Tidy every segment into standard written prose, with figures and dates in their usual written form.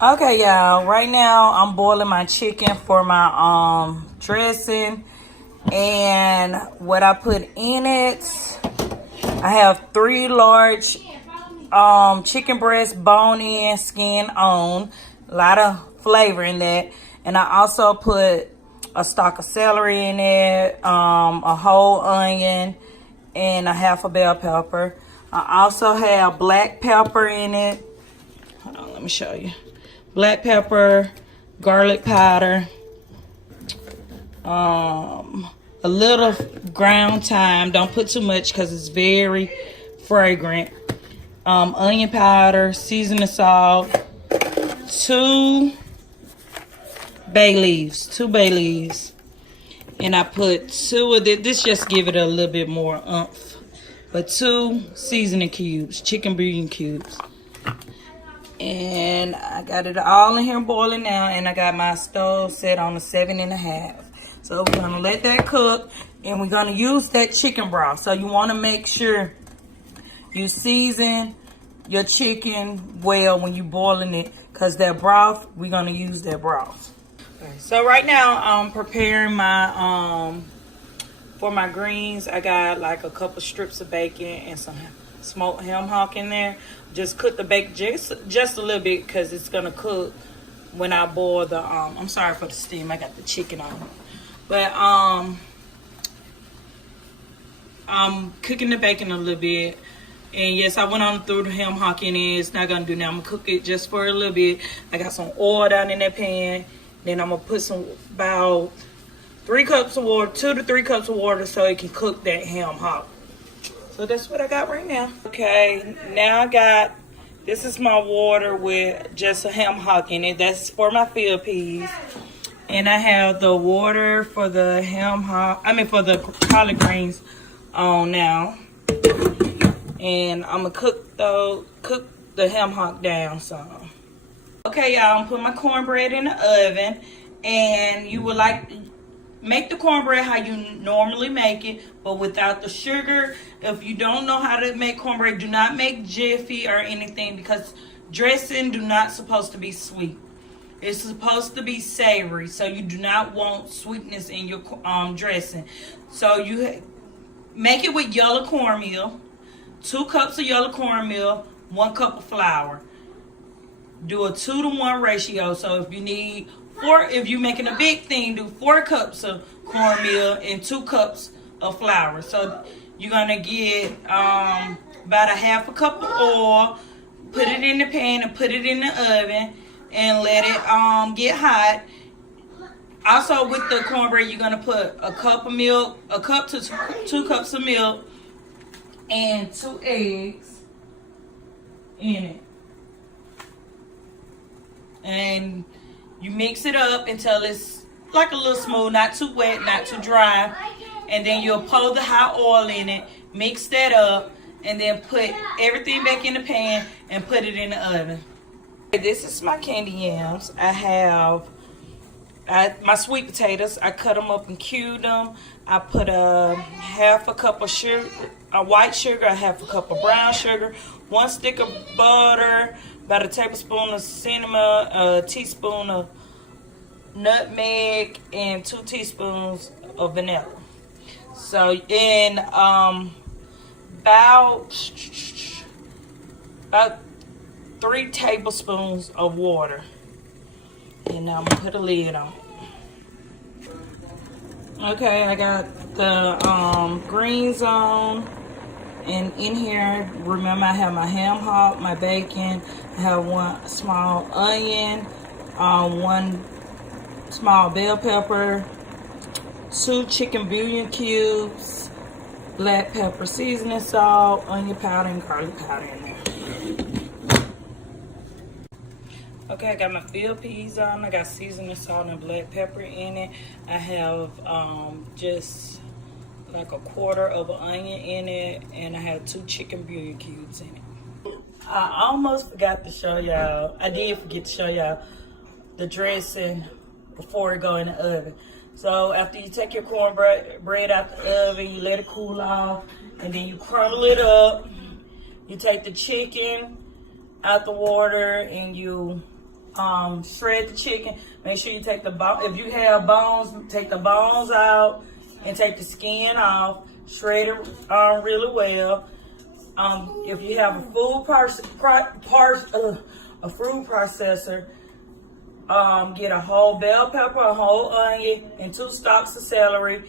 Okay, y'all. Right now, I'm boiling my chicken for my dressing, and what I put in it. I have 3 large chicken breasts, bone in, skin on. A lot of flavor in that, and I also put a stalk of celery in it, a whole onion, and a half a bell pepper. I also have black pepper in it. Hold on, let me show you. Black pepper, garlic powder, a little ground thyme. Don't put too much because it's very fragrant. Onion powder, seasoning salt, 2 bay leaves. And I put 2 of this just give it a little bit more oomph. But 2 seasoning cubes, chicken bouillon cubes. And I got it all in here boiling now, and I got my stove set on a 7.5. So we're gonna let that cook, and we're gonna use that chicken broth. So you wanna make sure you season your chicken well when you boiling it, cause that broth, we're gonna use that broth. Okay, so right now I'm preparing my for my greens. I got like a couple strips of bacon and some smoked ham hock in there. Just cook the bacon just a little bit because it's gonna cook when I boil the I'm sorry for the steam, I got the chicken on. But I'm cooking the bacon a little bit. And yes, I went on through the ham hock in it. It's not gonna do now. I'm gonna cook it just for a little bit. I got some oil down in that pan. Then I'm gonna put about 3 cups of water, 2 to 3 cups of water, so it can cook that ham hock. So that's what I got right now. Okay, now I got, this is my water with just a ham hock in it. That's for my field peas. And I have the water for the ham hock, for the collard greens on now. And I'm gonna cook the ham hock down some. Okay, y'all, I'm putting my cornbread in the oven. And you would make the cornbread how you normally make it, but without the sugar. If you don't know how to make cornbread, do not make jiffy or anything, because dressing do not supposed to be sweet. It's supposed to be savory, so you do not want sweetness in your dressing. So you make it with yellow cornmeal, 2 cups of yellow cornmeal, 1 cup of flour. Do a 2-to-1 ratio. So if you need if you're making a big thing, do 4 cups of cornmeal and 2 cups of flour. So you're gonna get about a half a cup of oil, put it in the pan and put it in the oven and let it get hot. Also with the cornbread, you're gonna put a cup of milk, a cup to 2 cups of milk, and 2 eggs in it. And you mix it up until it's like a little smooth, not too wet, not too dry. And then you'll pour the hot oil in it, mix that up, and then put everything back in the pan and put it in the oven. This is my candy yams. I have my sweet potatoes. I cut them up and cubed them. I put a half a cup of sugar, white sugar, a half a cup of brown sugar, 1 stick of butter, about a tablespoon of cinnamon, a teaspoon of nutmeg, and 2 teaspoons of vanilla. So in about 3 tablespoons of water. And now I'm gonna put a lid on it. Okay, I got the greens on. And in here, remember I have my ham hock, my bacon. I have 1 small onion, 1 small bell pepper, 2 chicken bouillon cubes, black pepper, seasoning salt, onion powder, and garlic powder in there. Okay, I got my field peas on. I got seasoning salt and black pepper in it. I have just like a quarter of an onion in it, and I have 2 chicken bouillon cubes in it. I almost forgot to show y'all. I did forget to show y'all the dressing before it go in the oven. So after you take your cornbread out the oven, you let it cool off, and then you crumble it up. You take the chicken out the water and you shred the chicken. Make sure you take the bone. If you have bones, take the bones out and take the skin off. Shred it really well. If you have a food processor, get a whole bell pepper, a whole onion, and 2 stalks of celery,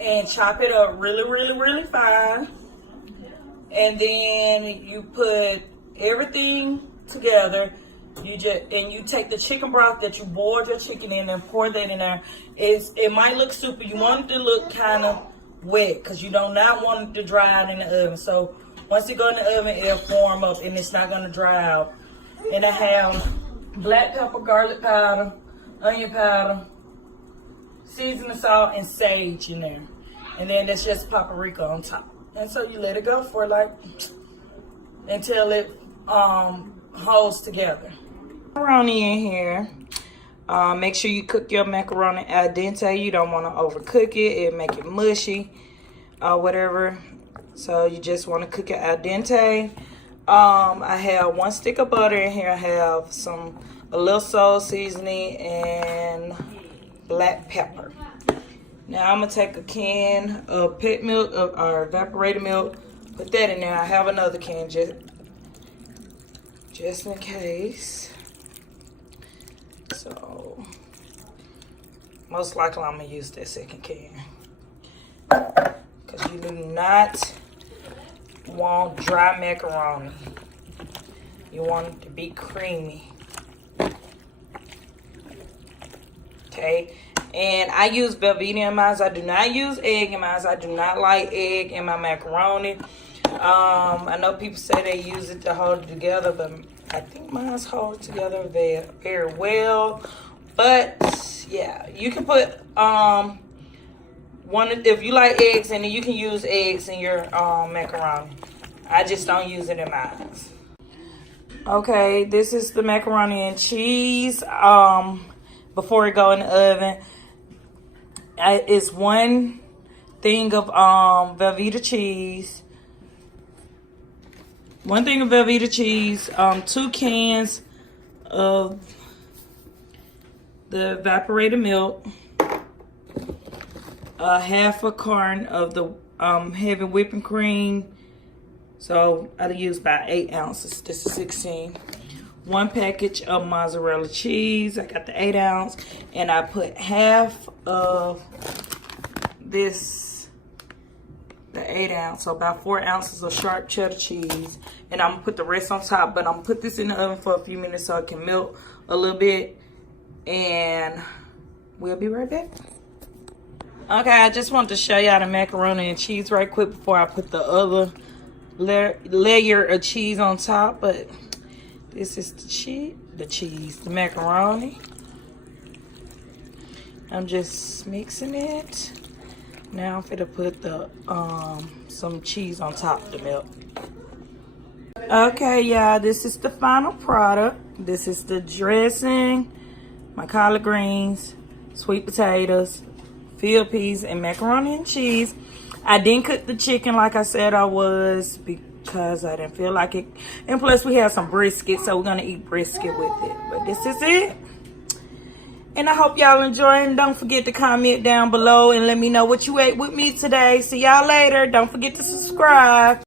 and chop it up really fine. And then you put everything together. You take the chicken broth that you boiled your chicken in and pour that in there. It might look super. You want it to look kind of wet because you do not want it to dry out in the oven. So once it go in the oven, it'll form up and it's not gonna dry out. And I have black pepper, garlic powder, onion powder, seasoning salt, and sage in there. And then there's just paprika on top. And so you let it go for until it holds together. Macaroni in here. Make sure you cook your macaroni al dente. You don't want to overcook it. It'll make it mushy or whatever. So you just want to cook it al dente. I have 1 stick of butter in here. I have a little salt seasoning and black pepper. Now I'm gonna take a can of pet milk or evaporated milk, put that in there. I have another can just in case. So most likely I'm gonna use that second can because you do not want dry macaroni. You want it to be creamy. Okay. And I use Velveeta in mine. I do not use egg in mine. I do not like egg in my macaroni. I know people say they use it to hold it together, but I think mine's hold it together very well. But yeah, you can put if you like eggs in it, you can use eggs in your macaroni. I just don't use it in mine. Okay, this is the macaroni and cheese. Before it go in the oven. It's 1 thing of Velveeta cheese. 1 thing of Velveeta cheese. 2 cans of the evaporated milk. Half a carton of the heavy whipping cream. So I use about 8 ounces. This is 16. 1 package of mozzarella cheese. I got the 8 ounce, and I put half of this, the 8 ounce, so about 4 ounces of sharp cheddar cheese, and I'm gonna put the rest on top. But I'm gonna put this in the oven for a few minutes so it can melt a little bit, and we'll be right back. Okay, I just wanted to show y'all the macaroni and cheese right quick before I put the other layer of cheese on top, but this is the macaroni. I'm just mixing it. Now I'm gonna put the some cheese on top of the milk. Okay, y'all, this is the final product. This is the dressing, my collard greens, sweet potatoes, field peas, and macaroni and cheese. I didn't cook the chicken like I said I was because I didn't feel like it. And plus we have some brisket, so we're gonna eat brisket with it. But this is it. And I hope y'all enjoy, and don't forget to comment down below and let me know what you ate with me today. See y'all later. Don't forget to subscribe.